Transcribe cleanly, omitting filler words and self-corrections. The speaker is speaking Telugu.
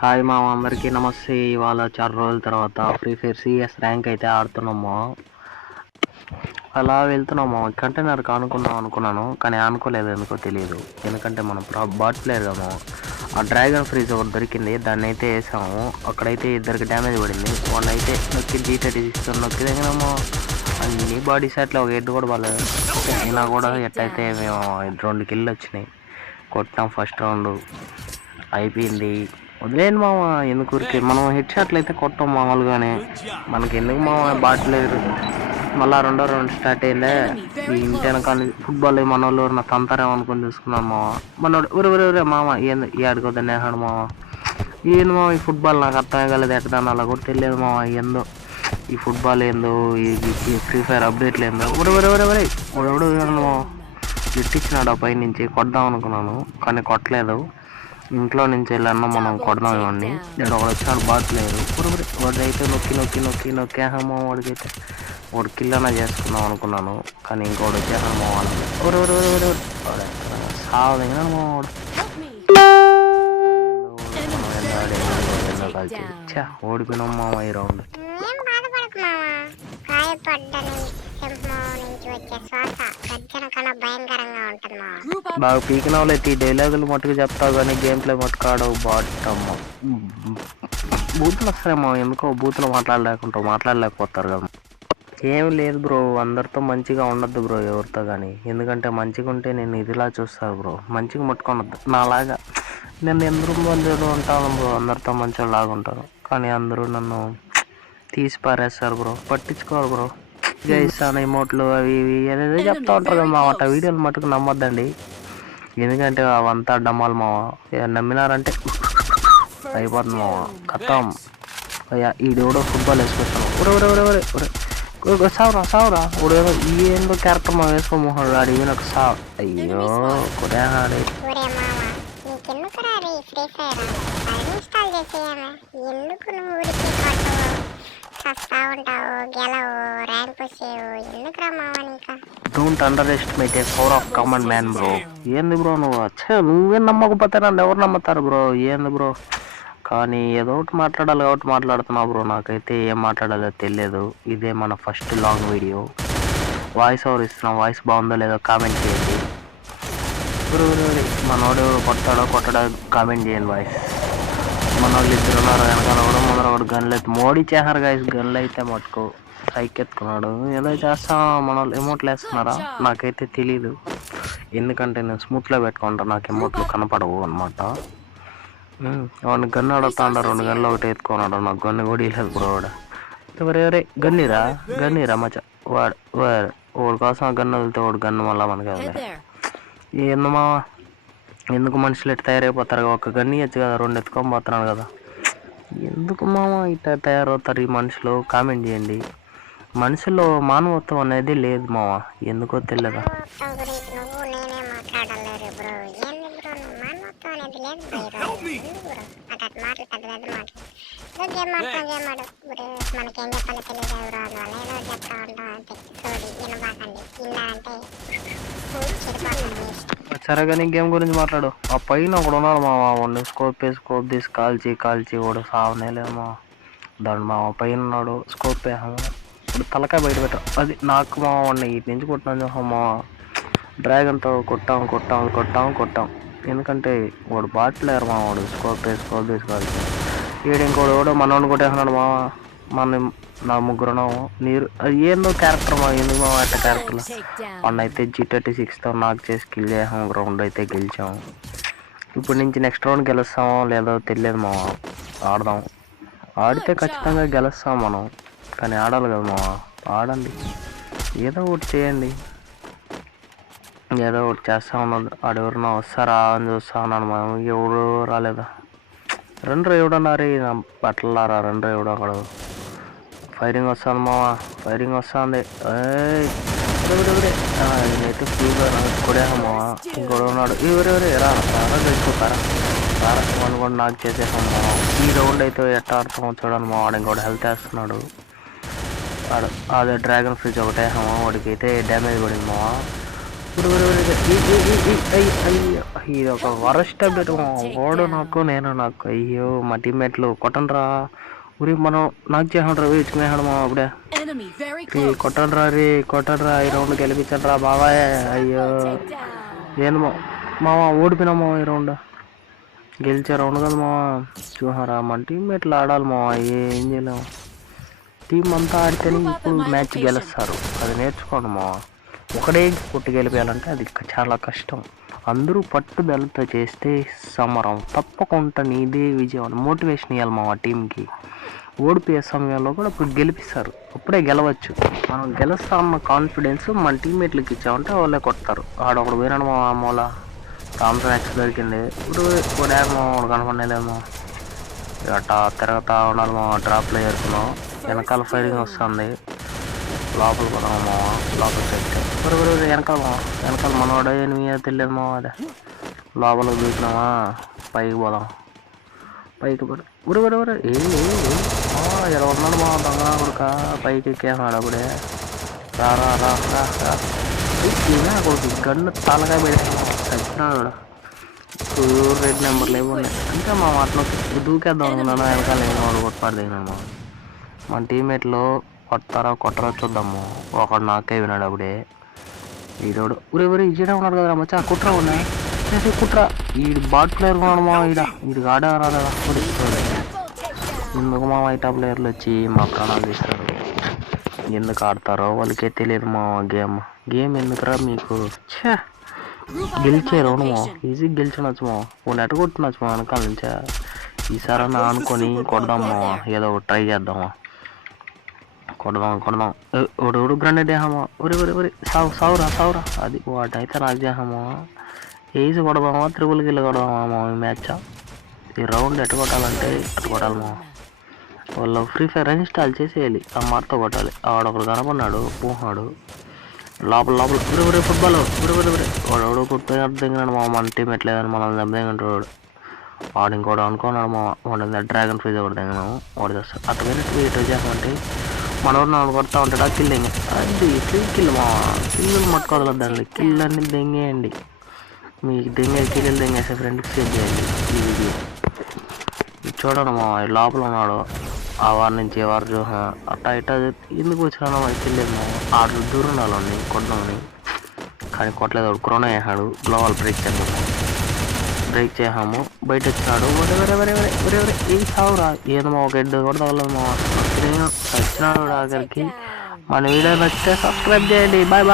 హాయ్ మామ, అందరికీ నమస్తే. ఇవాళ చాలా రోజుల తర్వాత ఫ్రీ ఫైర్ సిఎస్ ర్యాంక్ అయితే ఆడుతున్నాము. అలా వెళ్తున్నాము. కంటైనర్కి అనుకున్నాను, కానీ అనుకోలేదు, ఎందుకో తెలియదు. ఎందుకంటే మనం బాట్ ప్లేయర్ కదా. ఆ డ్రాగన్ ఫ్రీజ్ ఒకటి దొరికింది, దాన్ని అయితే వేసాము. అక్కడైతే ఇద్దరికి డ్యామేజ్ పడింది. వన్ అయితే నొక్కి G36 నొక్కి దగ్గరమో అన్ని బాడీ సెట్లో ఒక హెడ్ కూడా బాగాలేదు. అయినా కూడా ఎట్టయితే మేము 2 కిల్లు వచ్చినాయి. కొట్టాం. ఫస్ట్ రౌండ్ అయిపోయింది. వదిలేండి మామ, ఎందుకు ఊరికి మనం హెడ్ షాట్లు అయితే కొట్టాం మామూలుగానే. మనకి ఎందుకు మామ బాట్లేదు. మళ్ళీ రెండో రౌండ్ స్టార్ట్ అయిందే. ఈ ఇంటి వెనకాల ఫుట్బాల్ మన వాళ్ళు నా తంతారేమనుకుని చూసుకున్నాను మామ. మనోడు ఊరే మామ ఏంది ఈ ఆడుకోద్దని వేసాడు మామ. ఏంది మామ ఈ ఫుట్బాల్, నాకు అర్థమే కాలేదు. ఎట్టదాన్ని అలా కూడా తెలియదు మామ. ఏందో ఈ ఫుట్బాల్ ఏందో, ఈ ఫ్రీ ఫైర్ అప్డేట్లు ఏందో. ఊరెవడు మామ ఇట్టిచ్చినాడు ఆ పై నుంచి. కొడదాం అనుకున్నాను కానీ కొట్టలేదు. ఇంట్లో నుంచి వెళ్ళన్నా మనం కొడదాం ఇవన్నీ. నేను ఒకడు వచ్చినాడు బాట్లేదు. వాడు అయితే నొక్కేహామో. వాడికైతే వాడు కిల్లనా చేసుకుందాం అనుకున్నాను, కానీ ఇంకోటి వచ్చేసామో వాడు సావదగిన వాడు ఓడిపోయినాం మామ ఈ రౌండ్. బాగా పీకిన వాళ్ళైతే ఈ డైలాగులు మట్టుకు చెప్తావు, కానీ గేమ్ ప్లే మట్టుకు ఆడవు. బాటమ్మ బూతులు వస్తాయేమో, ఎందుకో బూతులు మాట్లాడలేకపోతారు కదా. ఏం లేదు బ్రో, అందరితో మంచిగా ఉండద్దు బ్రో ఎవరితో కానీ. ఎందుకంటే మంచిగా ఉంటే నేను ఇదిలా చూస్తాను బ్రో. మంచిగా ముట్టుకోనొద్దు నాలాగా. నేను అందరూ మంచిగా ఉంటాను బ్రో, అందరితో మంచిగా లాగా ఉంటాను. కానీ అందరూ నన్ను తీసి పారేస్తారు బ్రో, పట్టించుకోరు బ్రో. ఇస్తాను ఎమోట్లు అవి ఇవి ఏదేదో చెప్తా ఉంటారు కదా మావ. వీడియోలు మటుకు నమ్మొద్దండి, ఎందుకంటే అవంతా డమ్మాలి మావ. నమ్మినారంటే అయిపోతుంది మావ, కథం. అయ్యా ఈడెవడో ఫుట్బాల్ వేసుకొచ్చాను. సావురా ఇప్పుడు ఏందో క్యారెక్టర్ మా వేసుకోమోహన్ ఆడు ఇవి నాకు సావు. అయ్యో కొడేహాడే. Don't underestimate a power of common man bro. ఏంది బ్రో నువ్వు నువ్వే నమ్మకపోతే నన్ను ఎవరు నమ్ముతారు బ్రో. ఏంది బ్రో, కానీ ఏదో ఒకటి మాట్లాడాలి కాబట్టి మాట్లాడుతున్నావు బ్రో. నాకైతే ఏం మాట్లాడాలో తెలియదు. ఇదే మన first long video. Voice over ఇస్తున్నాం. వాయిస్ బాగుందో లేదో కామెంట్ చేయండి. మనోడు కొట్టడో కామెంట్ చేయండి. వాయిస్ మన వాళ్ళు ఇద్దరు ఉన్నారు వెనకాల కూడా. ముందర ఒకటి గన్లు అయితే మోడీ చేశారు గాయస్. గన్లు అయితే మట్టుకు సైక్ ఎత్తుకున్నాడు. ఏదో చేస్తా మన వాళ్ళు ఎమోట్లు వేస్తున్నారా నాకైతే తెలీదు, ఎందుకంటే నేను స్మూత్లో పెట్టుకుంటాను. నాకు ఎమోట్లు కనపడవు అనమాట. వాడిని గన్ను అడుగుతాడు. 2 గన్నులు ఒకటి ఎత్తుకున్నాడు. నాకు గన్ను కూడా ఇలేదు బ్రో. వాడు ఎవరెవరే గన్నీరా మచ్చ. వాడి కోసం ఆ గన్ను వదిలితే వాడు గన్ను మళ్ళా మనకి ఏందో మావా, ఎందుకు మనుషులు ఎట్లా తయారైపోతారు. ఒక గన్ను ఇవ్వచ్చు కదా, 2 ఎత్తుకొని పోతున్నాను కదా. ఎందుకు మామ ఇట్లా తయారవుతారు ఈ మనుషులు? కామెంట్ చేయండి. మనుషుల్లో మానవత్వం అనేది లేదు మామ, ఎందుకో తెలియదా. సరే కానీ గేమ్ గురించి మాట్లాడు. ఆ పైన ఒకడు ఉన్నాడు మామ, వాడిని స్కోప్ తీసి కాల్చి వాడు సావనేలేదు మామ. దాని మామ పైన ఉన్నాడు, స్కోప్ వేసాము. ఇప్పుడు తలకాయ బయట పెట్టాం. అది నాకు మామ వాడిని ఇటు నుంచి కొట్టినా మామ. డ్రాగన్తో కొట్టాం. ఎందుకంటే వాడు బాట్లేరు మా వాడు. స్కోప్ తీసి కాల్చి వీడు ఇంకోడు కూడా మనోడిని కొట్టేస్తున్నాడు మామ. నా ముగ్గురున్నాము. నీరు అది ఏందో క్యారెక్టర్ మా, ఎందుకు మా అట్ట క్యారెక్టర్లో. వన్ అయితే G36తో నాకు చేసి కిల్ చేసాము. రౌండ్ అయితే గెలిచాము. ఇప్పుడు నుంచి నెక్స్ట్ రౌండ్ గెలుస్తామో లేదో తెలియదు మామ. ఆడదాం. ఆడితే ఖచ్చితంగా గెలుస్తాం మనం, కానీ ఆడాలి కదా మామ. ఆడండి, ఏదో ఒకటి చేయండి. ఏదో ఒకటి చేస్తా ఉన్నది. ఆడెవరన్నా వస్తారా అని చూస్తా ఉన్నాను మనం. ఎవరు రాలేదా? రెండు ఎవడన్నారే బట్టలారా. ఎవడు అక్కడ ఫైరింగ్ వస్తుంది మామ. ఫైరింగ్ వస్తుంది. నేనైతే ఫ్రీగా కొడేహా మామ. ఇంకోడు ఉన్నాడు. ఎవరెవరే తెచ్చుకోతారా వన్ కూడా నాకు చేసేసాం మామ. ఈ రౌండ్ అయితే ఎట్ట ఆడుతామో చూడండి మా. వాడు ఇంకోటి హెల్త్ వేస్తున్నాడు. అదే డ్రాగన్ ఫ్రిడ్జ్ ఒకటే వాడికి అయితే డ్యామేజ్ పడింది మామ. ఇది ఒక వరస్ట్ అప్డేట్ వాడు నాకు అయ్యో మా టీమ్మేట్లు కొట్టండ్రా ఉరి మనం నాకు చేసాడు ఇచ్చుకునేసాడు మా అప్పుడే కొట్టండ్రా ఈ రౌండ్ గెలిపించండి రా బాబాయ్ అయ్యో ఏంది మామ ఓడిపోయినామా ఈ రౌండ్ గెలిచే రౌండ్ కదా మామ చూసారా మన టీమ్మేట్లు ఆడాలి మామ ఏం చేయలేము టీం అంతా ఆడితేనే ఇప్పుడు మ్యాచ్ గెలుస్తారు అది నేర్చుకోండి మామ ఒకడే కొట్టి గెలిపేయాలంటే అది చాలా కష్టం అందరూ పట్టుదలతో చేస్తే సమరం తప్పకుండా నీదే విజయం మోటివేషన్ ఇవ్వాలి మా టీంకి ఓడిపోయే సమయంలో కూడా ఇప్పుడు గెలిపిస్తారు అప్పుడే గెలవచ్చు మనం గెలుస్తామన్న కాన్ఫిడెన్స్ మన టీమ్మేట్లకి ఇచ్చామంటే వాళ్ళే కొడతారు ఆడొకడు పోయినాడు మా మూల థామ్సన్ ఎక్స్ దొరికింది ఇప్పుడు కొడామో కనపడలేమో అట్టా తిరగతా ఉండాలి మా డ్రాప్లో చేరుకున్నాం వెనకాల ఫైరింగ్ వస్తుంది లోపల పోదామా మావా లోపల చెప్తే వెనకాల మనవాడే ఎనిమిది తెలియదు మావా అదే లోపలికి దూకినామా పైకి పోదాం పైకి ఊరు ఇలా ఉన్నాడు మా దొంగ ఉడక పైకి ఎక్కేసాడు అప్పుడే రా రా రా రా రా కొడుకు గన్ను తలగా పెడతాం చచ్చినాడు రెడ్ నెంబర్లు ఏమన్నా అంటే మా మాటలో దూకేద్దాం అనుకున్నాను వెనకాల ఏమో కొట్టాడు దిగినాను మన టీమ్మేట్లో కొట్టరా చూద్దాము ఒకడు నాకే వినాడు అప్పుడే ఈడోడు ఊరే ఇజీడే ఉన్నాడు కదా మచ్చా కుట్రా ఉన్నాయి కుట్రా ఈ బాట్ ప్లేయర్ ఉన్నాడు మా ఈడు ఆడా రాడా ఎందుకు మా వైటా ప్లేయర్లు వచ్చి మా ప్రాణాలు తీస్తారు ఎందుకు ఆడతారో వాళ్ళకే తెలియదు మా గేమ్ ఎందుకురా మీకు గెలిచే రౌండ్ మా ఈజీ గెలిచినచ్చు మా ఓ నెట్ కొట్టినచ్చు మా వెనకాల నుంచా ఈసారి అనుకొని కొడదామా ఏదో ట్రై చేద్దామా కొడదాం ఒడు గ్రెనేడ్ వేసామా ఊరి సావురా అది వాటైతే నాకు చేసామా వేసి కొడదామా త్రిబుల్ కిల్ కొడదామా ఈ మ్యాచ్ ఈ రౌండ్ ఎటు కొట్టాలంటే అటు కొట్టాలమా వాళ్ళు ఫ్రీ ఫైర్ ఇన్స్టాల్ చేసేయాలి ఆ మాటతో కొట్టాలి ఆడొకడు కనపడినాడు పోహాడు లోపల ఊరి ఫుట్బాల్ వాడు కొట్టే దిగినాడు మా మన టీం ఎట్లేదని మనల్ని దెబ్బతింటాడు వాడు ఇంకోటి అనుకున్నాడు మా వాడి డ్రాగన్ ఫ్రీజ్ ఒకటి దిగినాము వాడు చేస్తాడు అటు వెళ్ళి ఇటు చేసామంటే మనోడు నాలుగు కొడతా ఉంటాడు ఆ కిల్ దెంగ అది ఫ్రీ కిల్ మా కిల్లులు మట్టుకోదలండి కిల్ అన్ని దెంగేయండి మీకు కిల్లు దెంగేసే ఫ్రెండ్కి సేవ్ చేయండి ఈ వీడియో చూడండి మా లోపల ఉన్నాడు ఆ వారి నుంచి వారు చూసా అట్టా ఇట్టా ఎందుకు వచ్చినా మనకి తెలియదు మా ఆర్డర్ దూరం ఉండాలండి కొట్టమని కానీ కొట్టలేదు క్రోనా వేసాడు గ్లోబల్ బ్రేక్ చేసాము బయట వచ్చినాడు వరే ఏం సావురా ఏదో మా ఒక హెడ్ కూడా తగలేదు మా వచ్చినాడు ఆఖరికి మన వీడియో నచ్చితే సబ్స్క్రైబ్ చేయండి బాయ్